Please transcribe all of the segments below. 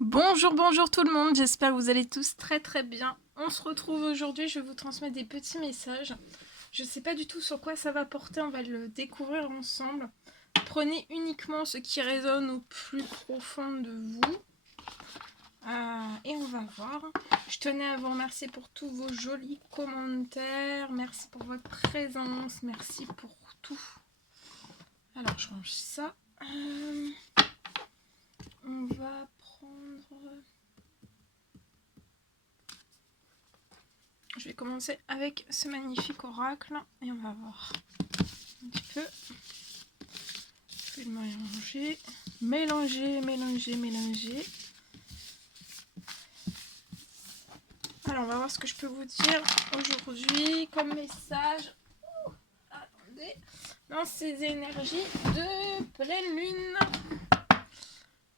Bonjour, bonjour tout le monde, j'espère que vous allez tous très bien. On se retrouve aujourd'hui, je vais vous transmettre des petits messages. Je ne sais pas du tout sur quoi ça va porter, on va le découvrir ensemble. Prenez uniquement ce qui résonne au plus profond de vous. Et on va voir. Je tenais à vous remercier pour tous vos jolis commentaires. Merci pour votre présence, merci pour tout. Alors je range ça. On va prendre... Je vais commencer avec ce magnifique oracle et on va voir un petit peu. Je vais le mélanger. Alors on va voir ce que je peux vous dire aujourd'hui comme message. Attendez, dans ces énergies de pleine lune.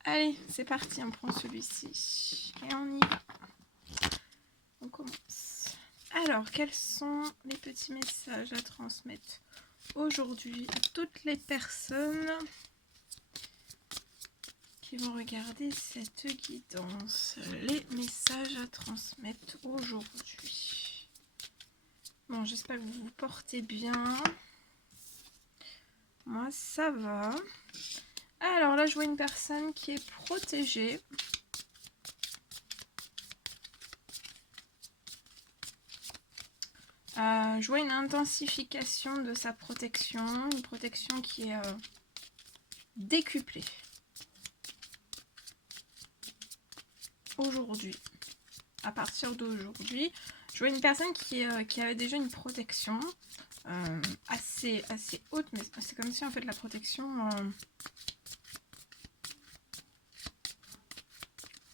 Allez, c'est parti, on prend celui-ci et on y va. On commence. Alors, quels sont les petits messages à transmettre aujourd'hui à toutes les personnes qui vont regarder cette guidance? Les messages à transmettre aujourd'hui. Bon, j'espère que vous vous portez bien. Moi, ça va. Alors là, je vois une personne qui est protégée. Je vois une intensification de sa protection, une protection qui est décuplée aujourd'hui. À partir d'aujourd'hui, je vois une personne qui avait déjà une protection assez haute, mais c'est comme si en fait la protection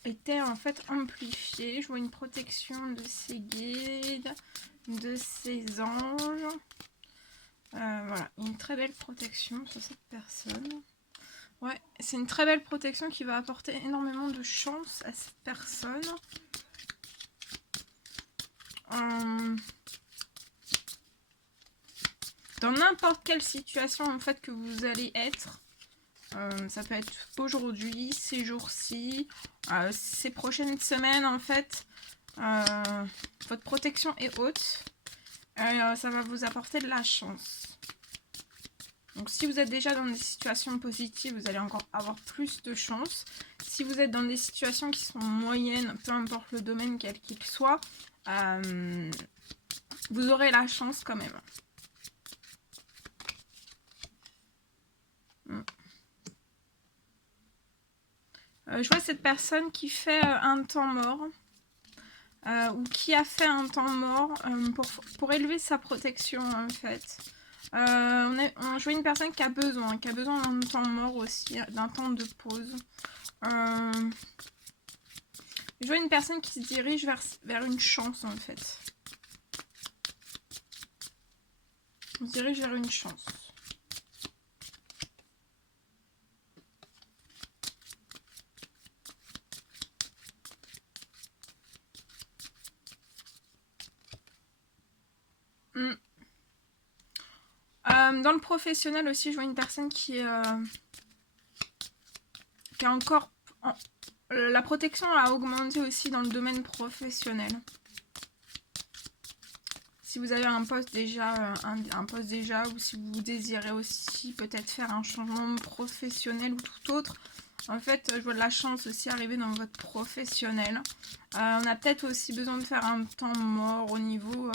était en fait amplifiée. Je vois une protection de ses guides, de ses anges. Voilà, une très belle protection sur cette personne. Ouais, c'est une très belle protection qui va apporter énormément de chance à cette personne. Dans n'importe quelle situation en fait que vous allez être, ça peut être aujourd'hui, ces jours-ci, ces prochaines semaines en fait, votre protection est haute. Ça va vous apporter de la chance. Donc si vous êtes déjà dans des situations positives, vous allez encore avoir plus de chance. Si vous êtes dans des situations qui sont moyennes, peu importe le domaine quel qu'il soit, vous aurez la chance quand même. Je vois cette personne qui fait un temps mort. Ou qui a fait un temps mort pour élever sa protection en fait. Je vois une personne qui a besoin d'un temps mort aussi, d'un temps de pause. Je vois une personne qui se dirige vers une chance en fait. On se dirige vers une chance. Dans le professionnel aussi, je vois une personne qui a encore... La protection a augmenté aussi dans le domaine professionnel. Si vous avez un poste déjà, ou si vous désirez aussi peut-être faire un changement professionnel ou tout autre, en fait, je vois de la chance aussi arriver dans votre professionnel. On a peut-être aussi besoin de faire un temps mort au niveau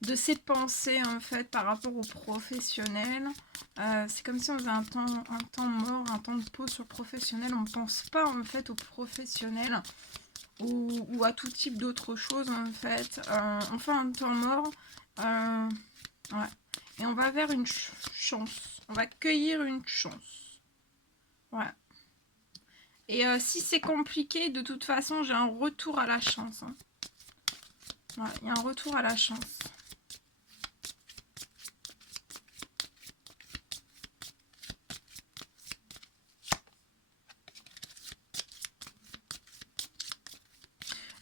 de ses pensées en fait par rapport au professionnel. C'est comme si on faisait un temps mort, un temps de pause sur le professionnel. On ne pense pas en fait au professionnel ou à tout type d'autres choses en fait. On fait un temps mort. Ouais. Et on va vers une chance. On va cueillir une chance. Ouais. Et si c'est compliqué, de toute façon, j'ai un retour à la chance. Hein. Ouais, il y a un retour à la chance.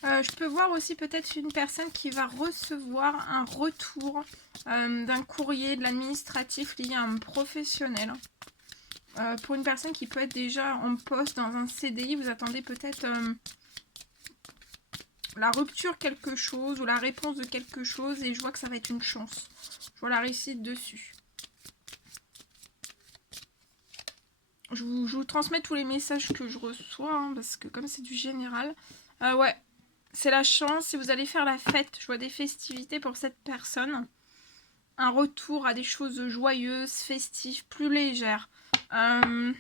Je peux voir aussi peut-être une personne qui va recevoir un retour d'un courrier de l'administratif lié à un professionnel. Pour une personne qui peut être déjà en poste dans un CDI, vous attendez peut-être la rupture quelque chose ou la réponse de quelque chose et je vois que ça va être une chance. Je vois la réussite dessus. Je vous transmets tous les messages que je reçois hein, parce que comme c'est du général. Ouais, c'est la chance si vous allez faire la fête. Je vois des festivités pour cette personne. Un retour à des choses joyeuses, festives, plus légères. Il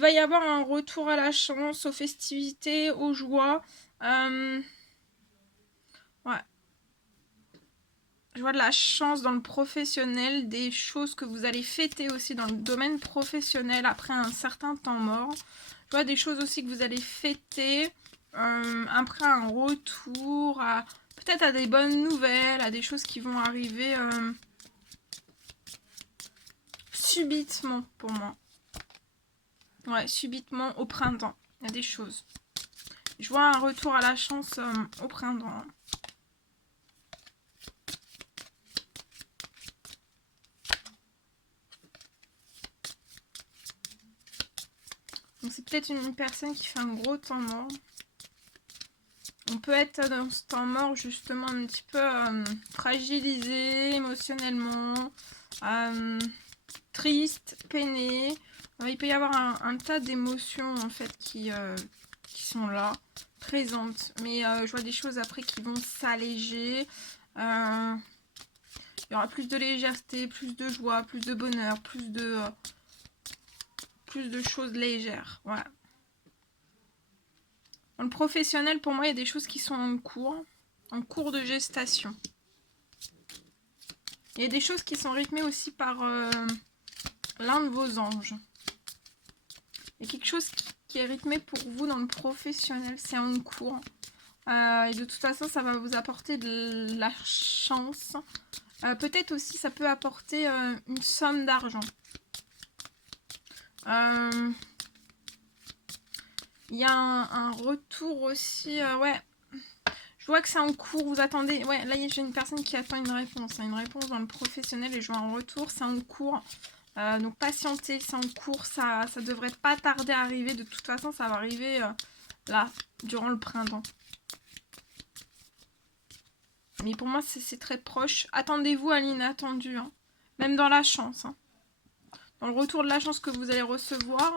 va y avoir un retour à la chance, aux festivités, aux joies. Ouais. Je vois de la chance dans le professionnel, des choses que vous allez fêter aussi dans le domaine professionnel après un certain temps mort. Je vois des choses aussi que vous allez fêter après un retour, peut-être à des bonnes nouvelles, à des choses qui vont arriver subitement pour moi. Ouais, subitement au printemps. Il y a des choses. Je vois un retour à la chance au printemps. Donc c'est peut-être une personne qui fait un gros temps mort. On peut être dans ce temps mort justement un petit peu fragilisé émotionnellement, triste, peiné. Il peut y avoir un tas d'émotions en fait qui sont là, présentes. Mais je vois des choses après qui vont s'alléger. Il y aura plus de légèreté, plus de joie, plus de bonheur, plus de choses légères. Voilà. Dans le professionnel, pour moi, il y a des choses qui sont en cours de gestation. Il y a des choses qui sont rythmées aussi par l'un de vos anges. Il y a quelque chose qui est rythmé pour vous dans le professionnel, c'est en cours. Et de toute façon, ça va vous apporter de la chance. Peut-être aussi, ça peut apporter une somme d'argent. Il y a un retour aussi, ouais. Je vois que c'est en cours, vous attendez. Ouais, là, j'ai une personne qui attend une réponse. Une réponse dans le professionnel et je vois en retour, c'est en cours. Donc, patientez, c'est en cours. Ça devrait pas tarder à arriver. De toute façon, ça va arriver là, durant le printemps. Mais pour moi, c'est très proche. Attendez-vous à l'inattendu. Hein. Même dans la chance. Hein. Dans le retour de la chance que vous allez recevoir,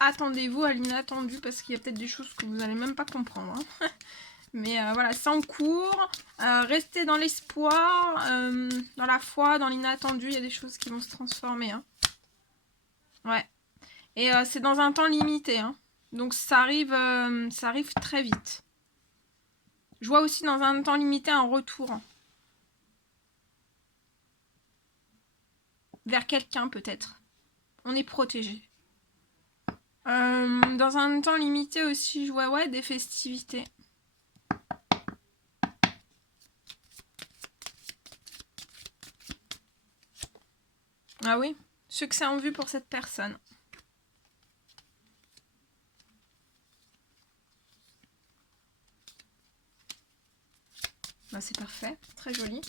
attendez-vous à l'inattendu parce qu'il y a peut-être des choses que vous n'allez même pas comprendre. Hein. Mais voilà, c'est en cours. Restez dans l'espoir, dans la foi, dans l'inattendu. Il y a des choses qui vont se transformer. Hein. Ouais. Et c'est dans un temps limité. Hein. Donc ça arrive très vite. Je vois aussi dans un temps limité un retour. Vers quelqu'un peut-être. On est protégé. Dans un temps limité aussi, je vois ouais, des festivités. Ah oui, succès en vue pour cette personne. Bah, c'est parfait, très joli.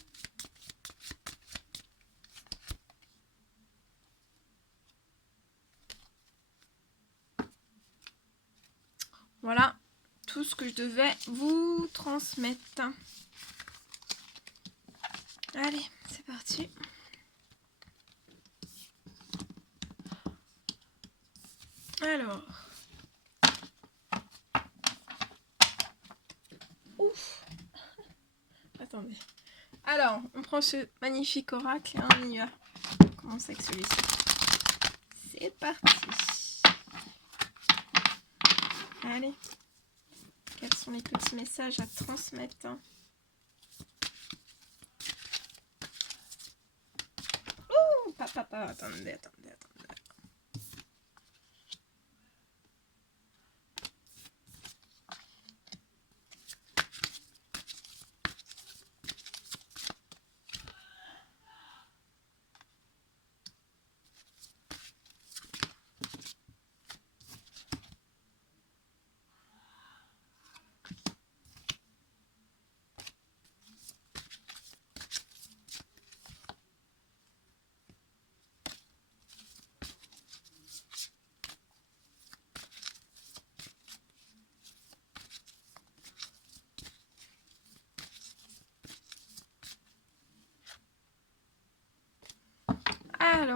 Voilà tout ce que je devais vous transmettre. Allez, c'est parti. Alors. Ouf. Attendez. Alors, on prend ce magnifique oracle et on y va. On commence avec celui-ci. C'est parti. Allez. Quels sont les petits messages à transmettre? Ouh, papa, attendez.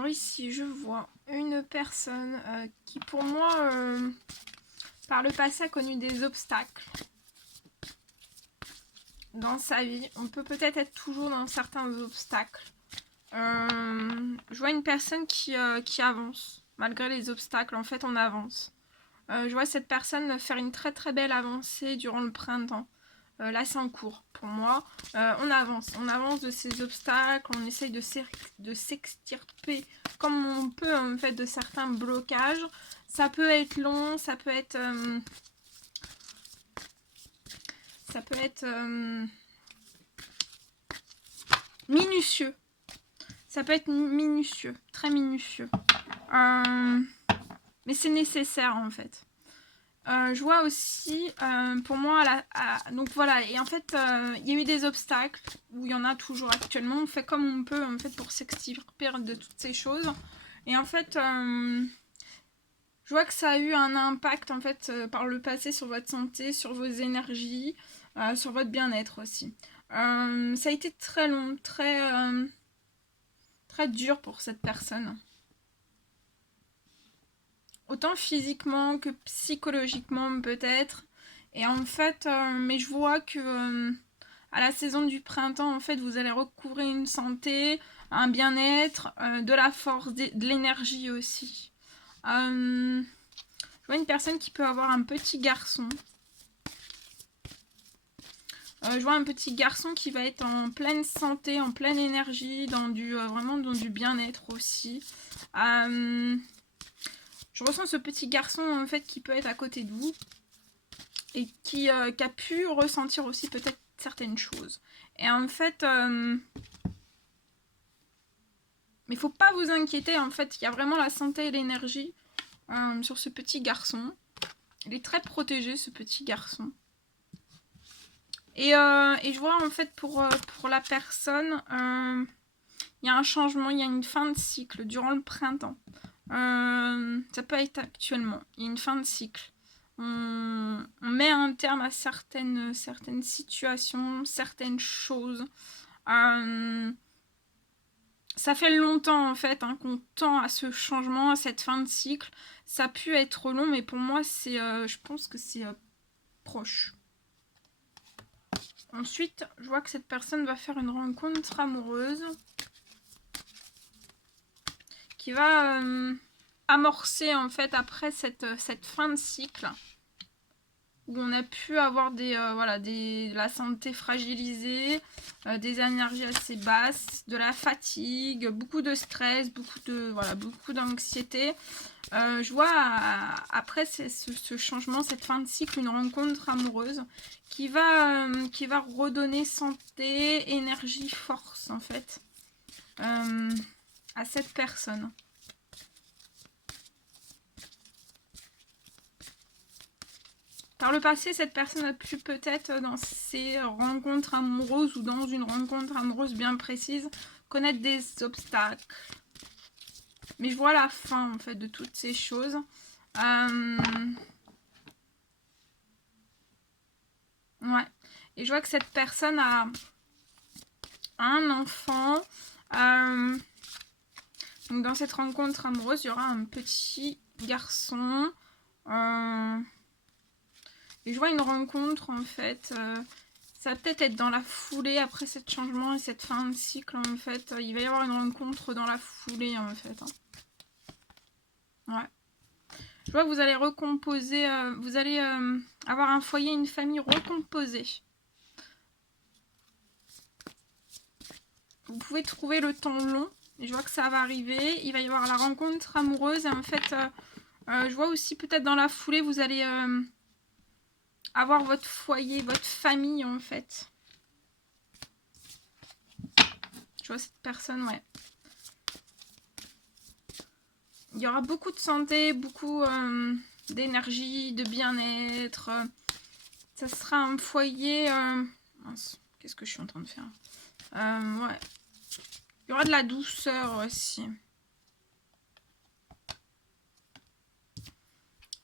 ici, je vois une personne qui, pour moi, par le passé, a connu des obstacles dans sa vie. On peut peut-être être toujours dans certains obstacles. Je vois une personne qui avance. Malgré les obstacles, en fait, on avance. Je vois cette personne faire une très très belle avancée durant le printemps. Là, c'est en cours pour moi. On avance de ces obstacles, on essaye de s'extirper comme on peut en fait de certains blocages. Ça peut être long, ça peut être minutieux. Ça peut être minutieux, très minutieux. Mais c'est nécessaire en fait. Je vois aussi, pour moi, donc voilà, et en fait, il y a eu des obstacles, où il y en a toujours actuellement, on fait comme on peut, en fait, pour s'extirper de toutes ces choses, et en fait, je vois que ça a eu un impact, en fait, par le passé sur votre santé, sur vos énergies, sur votre bien-être aussi. Ça a été très long, très dur pour cette personne. Autant physiquement que psychologiquement peut-être. Et en fait, mais je vois que à la saison du printemps, en fait, vous allez recouvrir une santé, un bien-être, de la force, de l'énergie aussi. Je vois une personne qui peut avoir un petit garçon. Je vois un petit garçon qui va être en pleine santé, en pleine énergie, vraiment dans du bien-être aussi. Je ressens ce petit garçon en fait qui peut être à côté de vous et qui a pu ressentir aussi peut-être certaines choses. Et en fait, mais faut pas vous inquiéter, en fait, il y a vraiment la santé et l'énergie sur ce petit garçon. Il est très protégé, ce petit garçon. Et je vois en fait pour la personne, il y a un changement, il y a une fin de cycle durant le printemps. Ça peut être actuellement, il y a une fin de cycle. On met un terme à certaines situations, certaines choses. Ça fait longtemps en fait qu'on tend à ce changement, à cette fin de cycle. Ça a pu être long, mais pour moi, je pense que c'est proche. Ensuite, je vois que cette personne va faire une rencontre amoureuse qui va amorcer en fait après cette fin de cycle où on a pu avoir la santé fragilisée, des énergies assez basses, de la fatigue, beaucoup de stress, beaucoup d'anxiété. Je vois après ce changement, cette fin de cycle, une rencontre amoureuse qui va redonner santé, énergie, force en fait à cette personne. Par le passé, cette personne a pu peut-être dans ses rencontres amoureuses ou dans une rencontre amoureuse bien précise connaître des obstacles. Mais je vois la fin en fait de toutes ces choses. Ouais. Et je vois que cette personne a un enfant. Donc dans cette rencontre amoureuse, il y aura un petit garçon. Et je vois une rencontre en fait. Ça va peut-être être dans la foulée après ce changement et cette fin de cycle en fait. Il va y avoir une rencontre dans la foulée en fait. Ouais. Je vois que vous allez recomposer, vous allez avoir un foyer, une famille recomposée. Vous pouvez trouver le temps long. Et je vois que ça va arriver. Il va y avoir la rencontre amoureuse. Et en fait, je vois aussi peut-être dans la foulée, vous allez avoir votre foyer, votre famille en fait. Je vois cette personne, ouais. Il y aura beaucoup de santé, beaucoup d'énergie, de bien-être. Ça sera un foyer... Mince, qu'est-ce que je suis en train de faire? Ouais. Il y aura de la douceur aussi.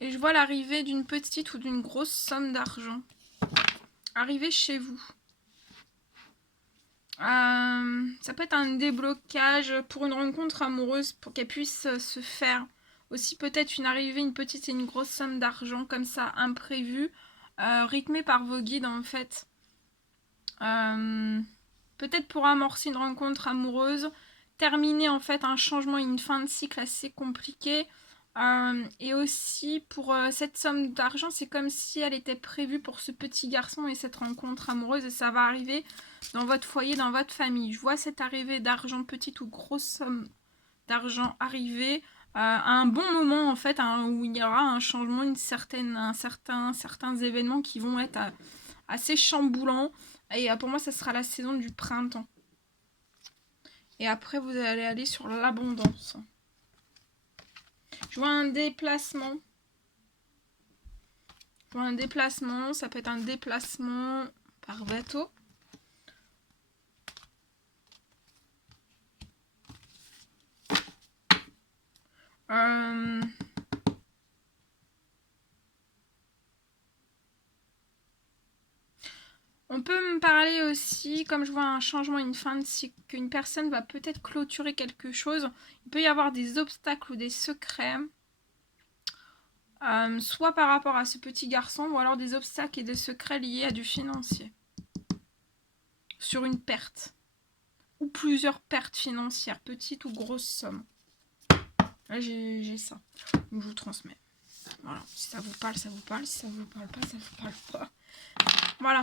Et je vois l'arrivée d'une petite ou d'une grosse somme d'argent. Arriver chez vous. Ça peut être un déblocage pour une rencontre amoureuse pour qu'elle puisse se faire. Aussi peut-être une arrivée, une petite et une grosse somme d'argent comme ça, imprévue, rythmée par vos guides en fait. Peut-être pour amorcer une rencontre amoureuse, terminer en fait un changement, une fin de cycle assez compliqué. Et aussi pour cette somme d'argent, c'est comme si elle était prévue pour ce petit garçon et cette rencontre amoureuse et ça va arriver dans votre foyer, dans votre famille. Je vois cette arrivée d'argent, petite ou grosse somme d'argent arriver à un bon moment en fait, où il y aura un changement, certains événements qui vont être assez chamboulants. Et pour moi, ça sera la saison du printemps. Et après, vous allez aller sur l'abondance. Je vois un déplacement. Je vois un déplacement. Ça peut être un déplacement par bateau. On peut me parler aussi, comme je vois un changement, une fin de cycle, qu'une personne va peut-être clôturer quelque chose. Il peut y avoir des obstacles ou des secrets. Soit par rapport à ce petit garçon, ou alors des obstacles et des secrets liés à du financier. Sur une perte. Ou plusieurs pertes financières, petites ou grosses sommes. Là, j'ai ça. Donc, je vous transmets. Voilà. Si ça vous parle, ça vous parle. Si ça vous parle pas, ça vous parle pas. Voilà.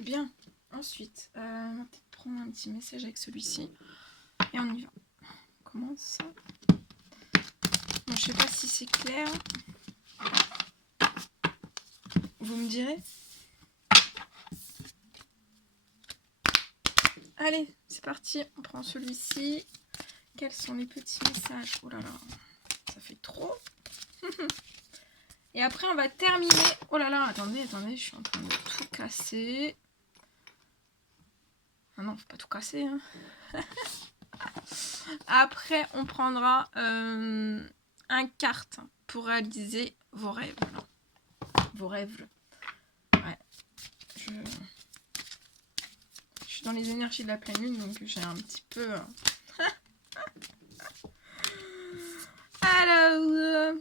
Bien. Ensuite, on va peut-être prendre un petit message avec celui-ci. Et on y va. On commence. Bon, je sais pas si c'est clair. Vous me direz. Allez, c'est parti. On prend celui-ci. Quels sont les petits messages? Oh là là, ça fait trop. Et après, on va terminer. Oh là là, attendez, je suis en train de tout casser. Ah non, faut pas tout casser. Hein. Après, on prendra un carte pour réaliser vos rêves. Vos rêves. Ouais. Je suis dans les énergies de la pleine lune, donc j'ai un petit peu... Alors...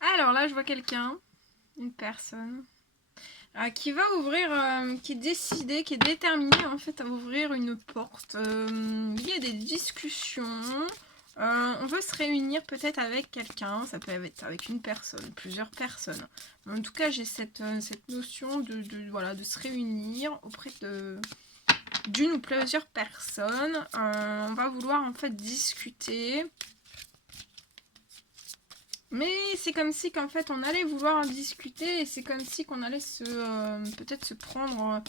Alors là, je vois quelqu'un, une personne, qui va ouvrir, qui est décidé, qui est déterminé en fait à ouvrir une porte. Il y a des discussions. On veut se réunir peut-être avec quelqu'un, ça peut être avec une personne, plusieurs personnes. En tout cas, j'ai cette notion de se réunir auprès d'une ou plusieurs personnes. On va vouloir en fait discuter. Mais c'est comme si qu'en fait on allait vouloir en discuter et c'est comme si qu'on allait peut-être se prendre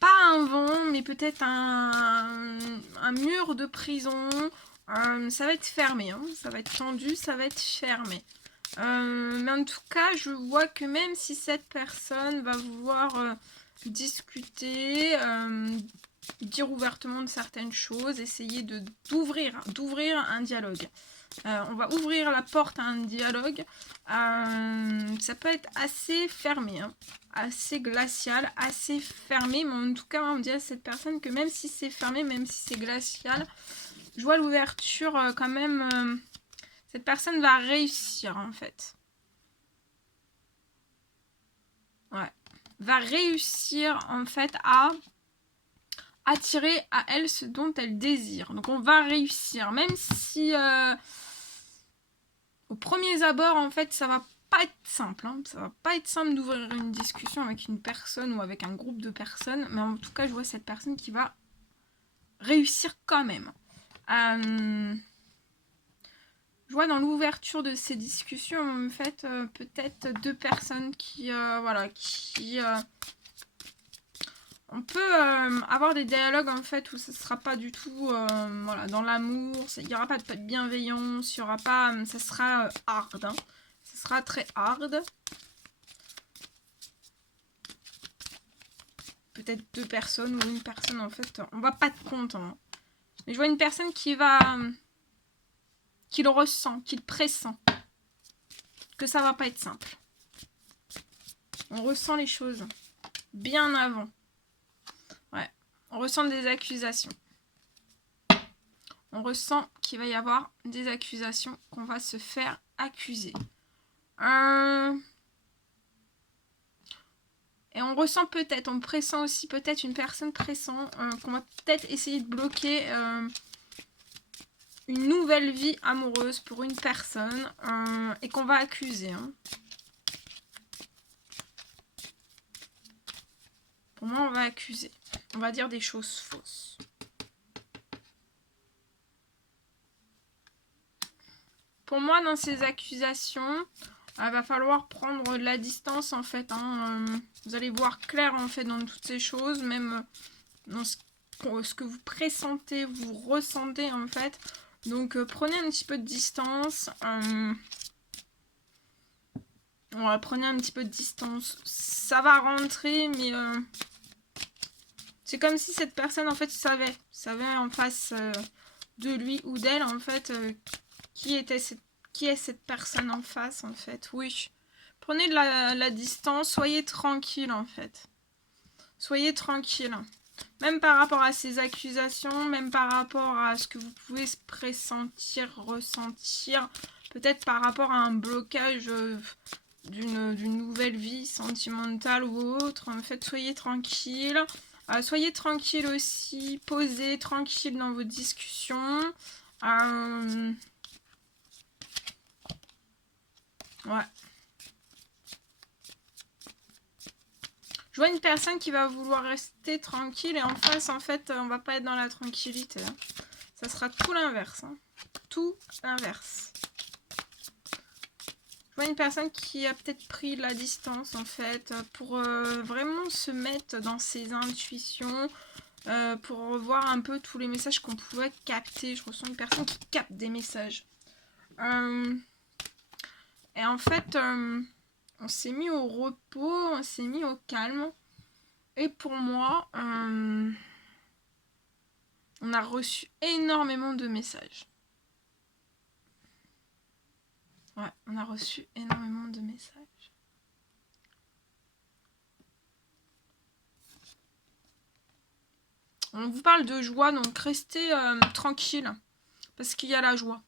pas un vent mais peut-être un mur de prison. Ça va être fermé, hein. Ça va être tendu, ça va être fermé. Mais en tout cas, je vois que même si cette personne va vouloir discuter, dire ouvertement de certaines choses, essayer d'ouvrir un dialogue. On va ouvrir la porte à un dialogue. Ça peut être assez fermé, hein, assez glacial, assez fermé, mais en tout cas, on dirait à cette personne que même si c'est fermé, même si c'est glacial, je vois l'ouverture quand même. Cette personne va réussir en fait. Ouais. Va réussir en fait à attirer à elle ce dont elle désire. Donc on va réussir, même si au premier abord en fait ça va pas être simple, hein. Ça va pas être simple d'ouvrir une discussion avec une personne ou avec un groupe de personnes, mais en tout cas je vois cette personne qui va réussir quand même. Je vois dans l'ouverture de ces discussions en fait peut-être deux personnes qui on peut avoir des dialogues en fait où ce sera pas du tout dans l'amour, il n'y aura pas de bienveillance, il y aura pas, ça sera hard, hein. Ça sera très hard. peut-être 2 personnes ou une personne en fait. On voit pas de compte. Hein. Mais je vois une personne qui le ressent, qui le pressent. Que ça va pas être simple. On ressent les choses bien avant. Ouais. On ressent des accusations. On ressent qu'il va y avoir des accusations, qu'on va se faire accuser. Et on ressent peut-être, on pressent aussi peut-être une personne pressant, qu'on va peut-être essayer de bloquer une nouvelle vie amoureuse pour une personne et qu'on va accuser. Hein. Pour moi, on va accuser. On va dire des choses fausses. Pour moi, dans ces accusations, il va falloir prendre de la distance en fait. Hein. Vous allez voir clair en fait dans toutes ces choses, même dans ce que vous pressentez, vous ressentez en fait. Donc prenez un petit peu de distance. Voilà, prenez un petit peu de distance. Ça va rentrer, mais c'est comme si cette personne en fait savait en face de lui ou d'elle en fait qui est cette personne en face en fait. Oui. Prenez de la distance, soyez tranquille en fait. Soyez tranquille. Même par rapport à ces accusations, même par rapport à ce que vous pouvez pressentir, ressentir, peut-être par rapport à un blocage d'une nouvelle vie sentimentale ou autre. En fait, soyez tranquille. Soyez tranquille aussi, posez tranquille dans vos discussions. Ouais. Je vois une personne qui va vouloir rester tranquille et en face, en fait, on va pas être dans la tranquillité. Hein. Ça sera tout l'inverse. Hein. Tout l'inverse. Je vois une personne qui a peut-être pris de la distance, en fait, pour vraiment se mettre dans ses intuitions, pour voir un peu tous les messages qu'on pouvait capter. Je ressens une personne qui capte des messages. Et en fait, on s'est mis au repos, on s'est mis au calme. Et pour moi, on a reçu énormément de messages. Ouais, on a reçu énormément de messages. On vous parle de joie, donc restez tranquille. Parce qu'il y a la joie.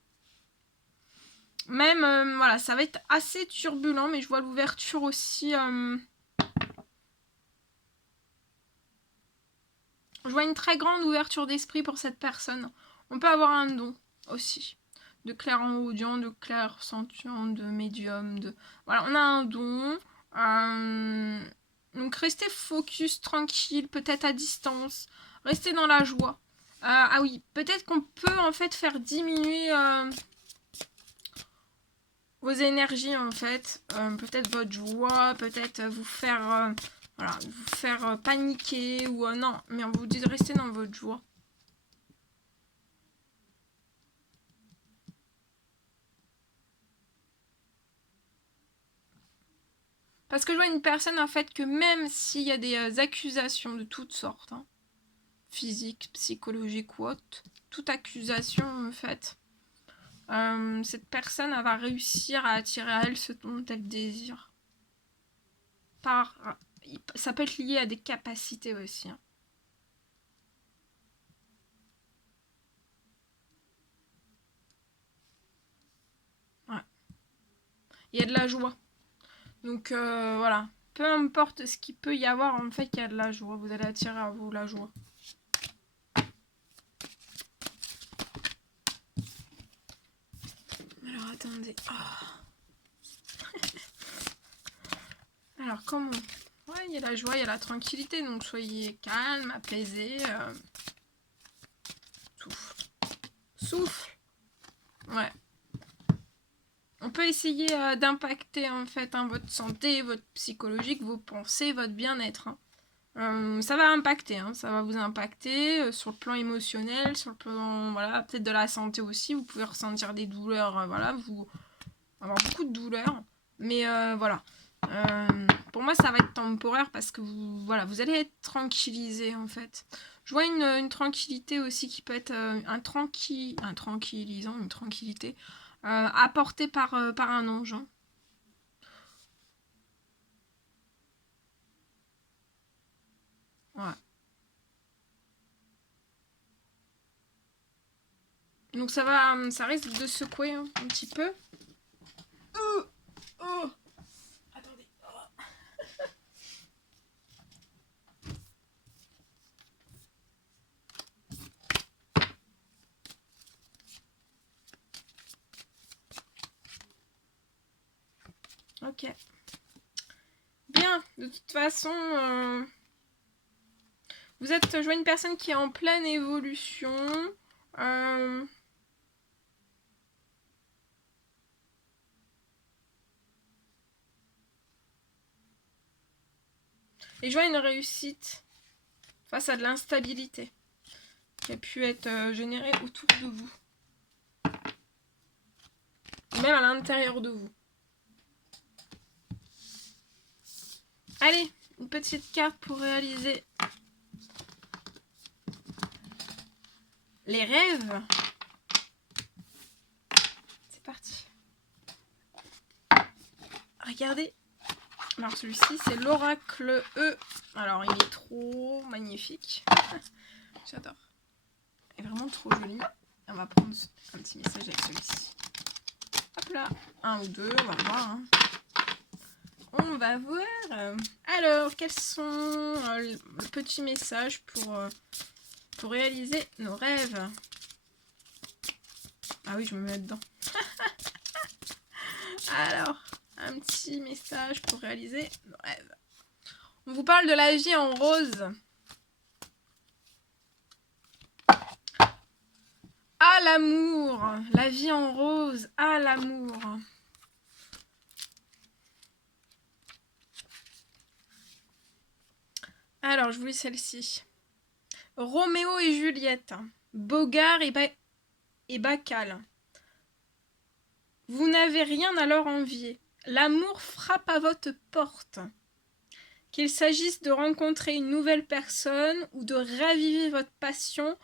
Même, voilà, ça va être assez turbulent, mais je vois l'ouverture aussi. Je vois une très grande ouverture d'esprit pour cette personne. On peut avoir un don aussi. De clairaudient, de clairsentient, de médium, de... Voilà, on a un don. Donc restez focus, tranquille, peut-être à distance. Restez dans la joie. Ah oui, peut-être qu'on peut en fait faire diminuer vos énergies en fait. Peut-être votre joie, peut-être vous faire, voilà, vous faire paniquer ou non. Mais on vous dit de rester dans votre joie. Parce que je vois une personne en fait que même s'il y a des accusations de toutes sortes, hein, physiques, psychologiques ou autres, toute accusation en fait, cette personne elle va réussir à attirer à elle ce dont elle désire. Ça peut être lié à des capacités aussi. Hein. Ouais. Il y a de la joie. Donc voilà. Peu importe ce qu'il peut y avoir, en fait, il y a de la joie. Vous allez attirer à vous la joie. Alors attendez. Oh. Alors comment? Ouais, il y a la joie, il y a la tranquillité. Donc soyez calme, apaisé. Souffle. Souffle. Ouais. On peut essayer d'impacter en fait hein, votre santé, votre psychologique, vos pensées, votre bien-être. Hein. Ça va impacter, hein, ça va vous impacter sur le plan émotionnel, sur le plan voilà, peut-être de la santé aussi. Vous pouvez ressentir des douleurs, voilà, vous avoir beaucoup de douleurs. Mais voilà. pour moi, ça va être temporaire parce que vous, voilà, vous allez être tranquillisé en fait. Je vois une tranquillité aussi qui peut être un tranquillisant, une tranquillité apportée par un ange. Hein. Ouais. Donc ça risque de secouer hein, un petit peu. Oh. Attendez. Ok. Bien, de toute façon, vous êtes, je vois une personne qui est en pleine évolution. Et je vois une réussite face à de l'instabilité qui a pu être générée autour de vous. Même à l'intérieur de vous. Allez, une petite carte pour réaliser les rêves. C'est parti. Regardez. Alors celui-ci, c'est l'oracle E. Alors il est trop magnifique. J'adore. Il est vraiment trop joli. On va prendre un petit message avec celui-ci. Hop là. Un ou deux, on va voir. Hein. On va voir. Alors, quels sont les petits messages pour réaliser nos rêves? Ah oui, je me mets dedans. Alors, un petit message pour réaliser nos rêves. On vous parle de la vie en rose. Ah, l'amour. La vie en rose. Ah, l'amour. Alors, je vous lis celle-ci. Roméo et Juliette. Bogart et Bacal. Vous n'avez rien à leur envier. L'amour frappe à votre porte. Qu'il s'agisse de rencontrer une nouvelle personne ou de raviver votre passion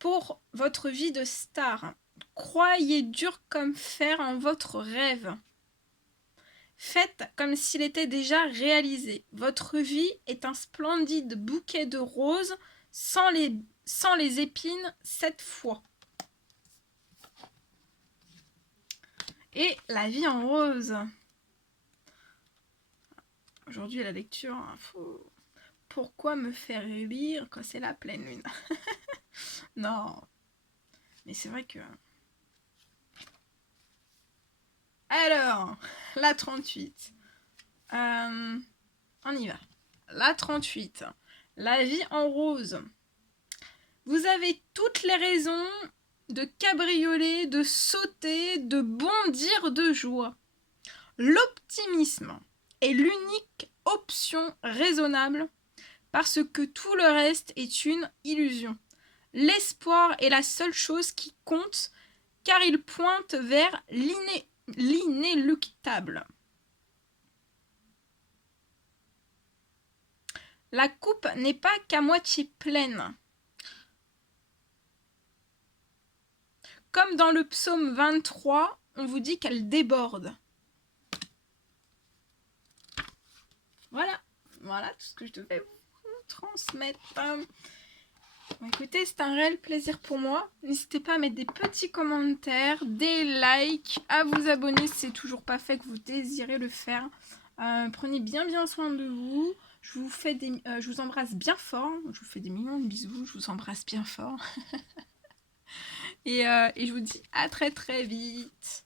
pour votre vie de star. Croyez dur comme fer en votre rêve. Faites comme s'il était déjà réalisé. Votre vie est un splendide bouquet de roses sans les épines cette fois. Et la vie en rose. Aujourd'hui, la lecture, pourquoi me faire lire quand c'est la pleine lune? Non. Mais c'est vrai que... Alors, la 38. On y va. La 38. La vie en rose. Vous avez toutes les raisons de cabrioler, de sauter, de bondir de joie. L'optimisme est l'unique option raisonnable parce que tout le reste est une illusion. L'espoir est la seule chose qui compte car il pointe vers l'inéluctable. La coupe n'est pas qu'à moitié pleine. Comme dans le psaume 23, on vous dit qu'elle déborde. Voilà tout ce que je devais vous transmettre. Bon, écoutez, c'est un réel plaisir pour moi. N'hésitez pas à mettre des petits commentaires, des likes, à vous abonner si c'est toujours pas fait, que vous désirez le faire. Prenez bien soin de vous. Je vous embrasse bien fort. Je vous fais des millions de bisous. Je vous embrasse bien fort. et je vous dis à très vite.